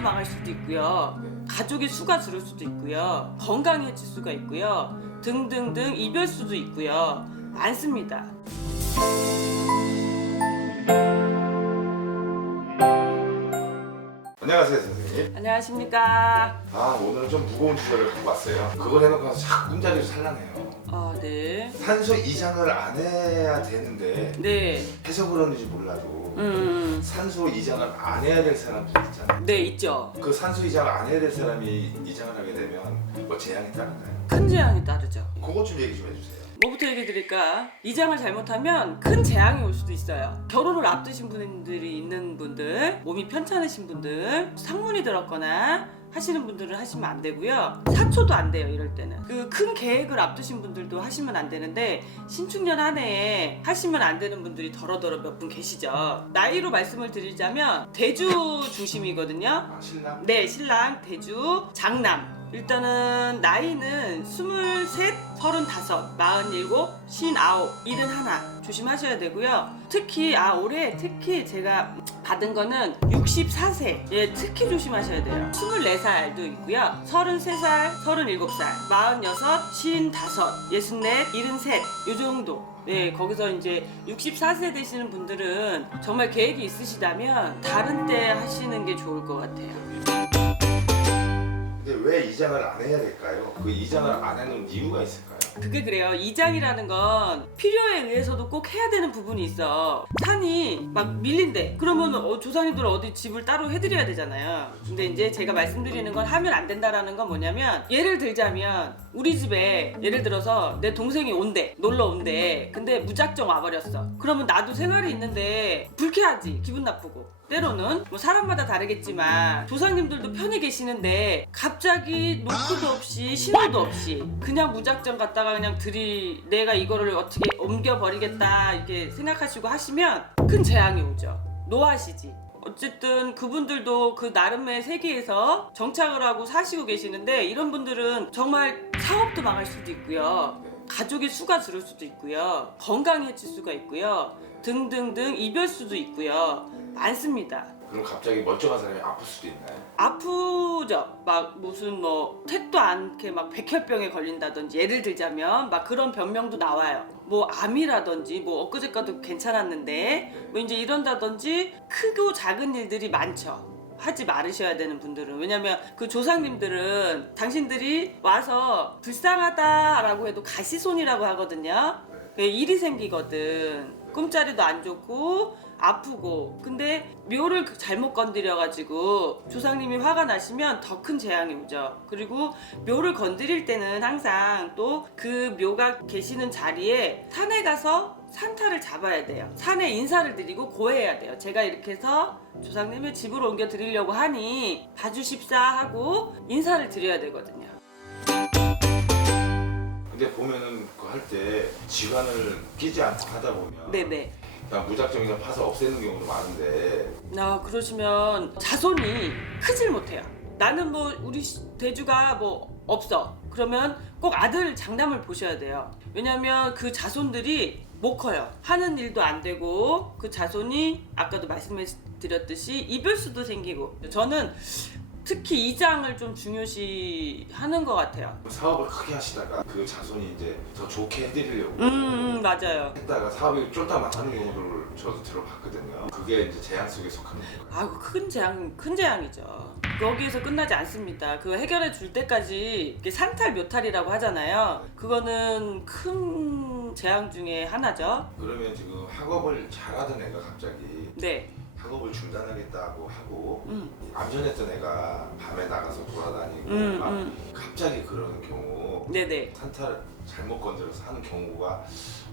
사업도 망할 수도 있고요. 가족의 수가 줄을 수도 있고요. 건강해질 수가 있고요. 등등등 이별수도 있고요. 많습니다. 안녕하세요 선생님. 안녕하십니까. 오늘은 좀 무거운 주제를 갖고 왔어요. 그걸 해놓고 자꾸 꿈자리로 살랑해요. 네. 산소 이장을 안 해야 되는데 네. 해서 그런지 몰라도 산소 이장을 안 해야 될 사람들 있잖아요. 네, 있죠. 그 산소 이장을 안 해야 될 사람이 이장을 하게 되면 뭐 재앙이 따르나요? 큰 재앙이 따르죠. 그것 좀 얘기 좀 해주세요. 뭐부터 얘기 드릴까? 이장을 잘못하면 큰 재앙이 올 수도 있어요. 결혼을 앞두신 분들이 있는 분들, 몸이 편찮으신 분들, 상문이 들었거나 하시는 분들은 하시면 안 되고요. 사초도 안 돼요, 이럴 때는. 그 큰 계획을 앞두신 분들도 하시면 안 되는데 신축년 한 해에 하시면 안 되는 분들이 더러더러 몇 분 계시죠. 나이로 말씀을 드리자면 대주 중심이거든요. 신랑? 네, 신랑, 대주, 장남. 일단은 나이는 23, 35, 47, 59, 71 조심하셔야 되고요. 특히 올해 특히 제가 받은 거는 64세 예, 특히 조심하셔야 돼요. 24살도 있고요. 33살, 37살, 46, 55, 64, 73 요 정도. 네, 거기서 이제 64세 되시는 분들은 정말 계획이 있으시다면 다른 때 하시는 게 좋을 것 같아요. 근데 왜 이장을 안 해야 될까요? 그 이장을 안 해놓은 이유가 있을까요? 그게 그래요. 이장이라는 건 필요에 의해서도 꼭 해야 되는 부분이 있어. 산이 막 밀린대. 그러면 조상님들 어디 집을 따로 해드려야 되잖아요. 근데 이제 제가 말씀드리는 건 하면 안 된다라는 건 뭐냐면, 예를 들자면 우리 집에 예를 들어서 내 동생이 온대, 놀러 온대. 근데 무작정 와버렸어. 그러면 나도 생활이 있는데 불쾌하지, 기분 나쁘고. 때로는 뭐 사람마다 다르겠지만 조상님들도 편히 계시는데 갑자기 노크도 없이 신호도 없이 그냥 무작정 갔다가 그냥 내가 이거를 어떻게 옮겨버리겠다 이렇게 생각하시고 하시면 큰 재앙이 오죠. 노하시지. 어쨌든 그분들도 그 나름의 세계에서 정착을 하고 사시고 계시는데, 이런 분들은 정말 사업도 망할 수도 있고요. 가족의 수가 줄을 수도 있고요. 건강해질 수가 있고요. 등등등 이별수도 있고요. 많습니다. 그럼 갑자기 멀쩡한 사람이 아플 수도 있나요? 아프죠. 막 무슨 뭐 택도 않게 막 백혈병에 걸린다든지, 예를 들자면 막 그런 병명도 나와요. 뭐 암이라든지, 뭐 엊그제까도 괜찮았는데 뭐 이제 이런다든지 크고 작은 일들이 많죠. 하지 말으셔야 되는 분들은. 왜냐면 그 조상님들은 당신들이 와서 불쌍하다라고 해도 가시손이라고 하거든요. 일이 생기거든. 꿈자리도 안 좋고 아프고. 근데 묘를 잘못 건드려가지고 조상님이 화가 나시면 더 큰 재앙이 오죠. 그리고 묘를 건드릴 때는 항상 또 그 묘가 계시는 자리에 산에 가서 산타를 잡아야 돼요. 산에 인사를 드리고 고해야 돼요. 제가 이렇게 해서 조상님의 집으로 옮겨 드리려고 하니 봐주십사 하고 인사를 드려야 되거든요. 근데 보면은 그 할 때 지관을 끼지 않고 하다 보면 네네. 그냥 무작정 그냥 파서 없애는 경우도 많은데. 그러시면 자손이 크질 못해요. 나는 뭐 우리 대주가 뭐 없어. 그러면 꼭 아들 장남을 보셔야 돼요. 왜냐면 그 자손들이 못 커요. 하는 일도 안 되고 그 자손이 아까도 말씀드렸듯이 이별수도 생기고. 저는 특히 이장을 좀 중요시 하는 것 같아요. 사업을 크게 하시다가 그 자손이 이제 더 좋게 해드리려고 맞아요. 했다가 사업이 쫄딱 망하는 경우들을 저도 들어봤거든요. 그게 이제 재앙 속에 속하는 건가요? 큰 재앙이죠. 여기에서 끝나지 않습니다. 그거 해결해 줄 때까지 이게 산탈 묘탈이라고 하잖아요. 그거는 큰 재앙 중에 하나죠. 그러면 지금 학업을 잘하던 애가 갑자기 네. 학업을 중단하겠다고 하고 암전했던 애가 밤에 나가서 돌아다니고 막 갑자기 그러는 경우, 네네. 산타를 잘못 건드려서 하는 경우가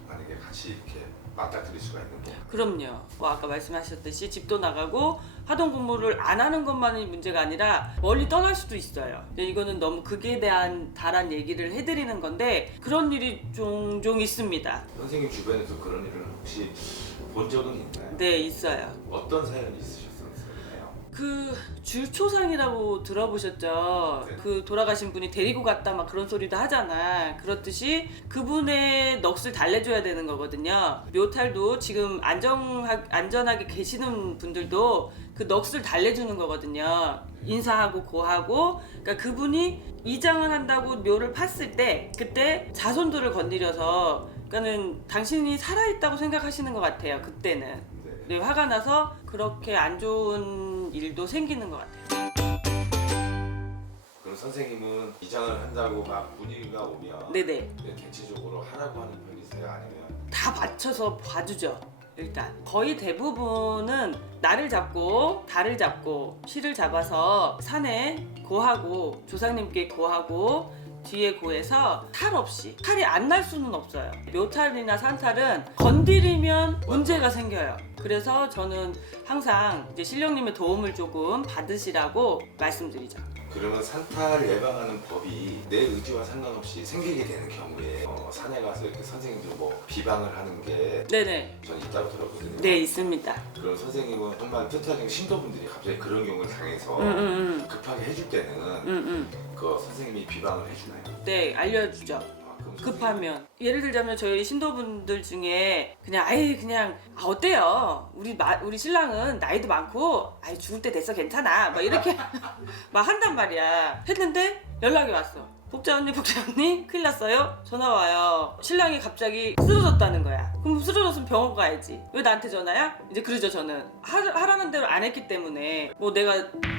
만약에 같이 이렇게 맞닥뜨릴 수가 있는 거. 그럼요. 뭐 아까 말씀하셨듯이 집도 나가고 하던 공부를 안 하는 것만이 문제가 아니라 멀리 떠날 수도 있어요. 근데 이거는 너무 극에 대한 달한 얘기를 해드리는 건데, 그런 일이 종종 있습니다. 선생님 주변에서 그런 일을 혹시 본 적은 있나요? 네, 있어요. 어떤 사연이 있으셨었나요? 그 줄초상이라고 들어보셨죠? 네. 그 돌아가신 분이 데리고 갔다 막 그런 소리도 하잖아. 그렇듯이 그분의 넋을 달래줘야 되는 거거든요. 묘탈도 지금 안전하게 계시는 분들도 그 넋을 달래주는 거거든요. 인사하고 고하고, 그러니까 그분이 이장을 한다고 묘를 팠을 때 그때 자손들을 건드려서, 그러니까는 당신이 살아있다고 생각하시는 것 같아요. 그때는. 네. 네, 화가 나서 그렇게 안 좋은 일도 생기는 것 같아요. 그럼 선생님은 이장을 한다고 막 문의가 오면 네네. 개체적으로 하라고 하는 편이세요? 아니면 다 맞춰서 봐주죠. 일단 거의 대부분은 날을 잡고 달을 잡고 실을 잡아서 산에 고하고 조상님께 고하고 뒤에 고해서 탈 없이, 탈이 안 날 수는 없어요. 묘탈이나 산탈은 건드리면 문제가 생겨요. 그래서 저는 항상 이제 신령님의 도움을 조금 받으시라고 말씀드리죠. 그러면 산탈 예방하는 법이 내 의지와 상관없이 생기게 되는 경우에 산에 가서 이렇게 선생님들 뭐 비방을 하는 게 네네. 전 있다고 들었거든요. 네, 있습니다. 그럼 선생님은 정말 뜻하는 신도분들이 갑자기 그런 경우를 당해서 급하게 해줄 때는 그 선생님이 비방을 해주나요? 네, 알려주죠. 그럼 급하면. 예를 들자면 저희 신도분들 중에 그냥 아예 그냥 어때요? 우리 신랑은 나이도 많고 아예 죽을 때 됐어 괜찮아 막 이렇게 막 한단 말이야. 했는데 연락이 왔어. 복자 언니 큰일 났어요. 전화 와요. 신랑이 갑자기 쓰러졌다는 거야. 그럼 쓰러졌으면 병원 가야지. 왜 나한테 전화야? 이제 그러죠. 저는 하라는 대로 안 했기 때문에 뭐 내가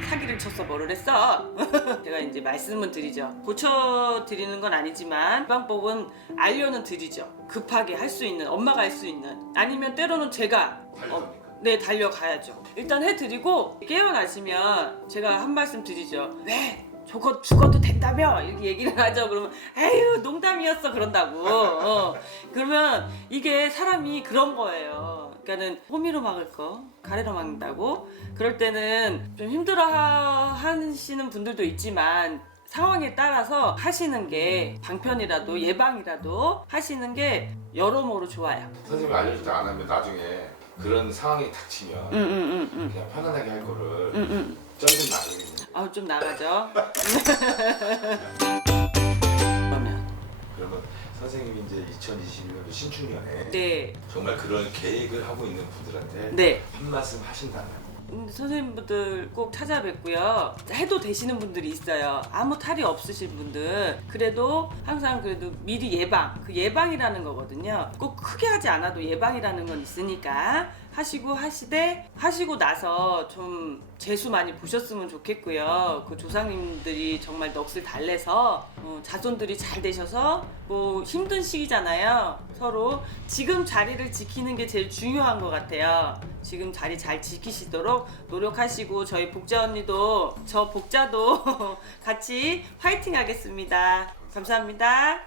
사기를 쳤어 뭐를 했어. 제가 이제 말씀은 드리죠. 고쳐드리는 건 아니지만 방법은 알려는 드리죠. 급하게 할 수 있는, 엄마가 할 수 있는, 아니면 때로는 제가 달려갑니까? 네, 달려가야죠. 일단 해드리고 깨어나시면 제가 한 말씀 드리죠. 왜? 저거 죽어도 된다며? 이렇게 얘기를 하죠. 그러면 에휴 농담이었어 그런다고. 그러면 이게 사람이 그런 거예요. 그러니까는 호미로 막을 거 가래로 막는다고. 그럴 때는 좀 힘들어 하시는 분들도 있지만 상황에 따라서 하시는 게 방편이라도 예방이라도 하시는 게 여러모로 좋아요. 선생님이 알려줄 때 안 하면 나중에 그런 상황이 닥치면 그냥 편안하게 할 거를 쩐든 나중에 아우 좀 나가죠. 그러면 선생님이 이제 2021년도 신축년에 네, 정말 그런 계획을 하고 있는 분들한테 네. 한 말씀 하신다면 선생님분들 꼭 찾아뵙고요. 해도 되시는 분들이 있어요. 아무 탈이 없으신 분들. 그래도 항상 그래도 미리 예방. 그 예방이라는 거거든요. 꼭 크게 하지 않아도 예방이라는 건 있으니까 하시고 나서 좀 재수 많이 보셨으면 좋겠고요. 그 조상님들이 정말 넋을 달래서 자손들이 잘 되셔서 뭐 힘든 시기잖아요. 서로 지금 자리를 지키는 게 제일 중요한 것 같아요. 지금 자리 잘 지키시도록 노력하시고 저희 복자 언니도 저 복자도 같이 파이팅 하겠습니다. 감사합니다.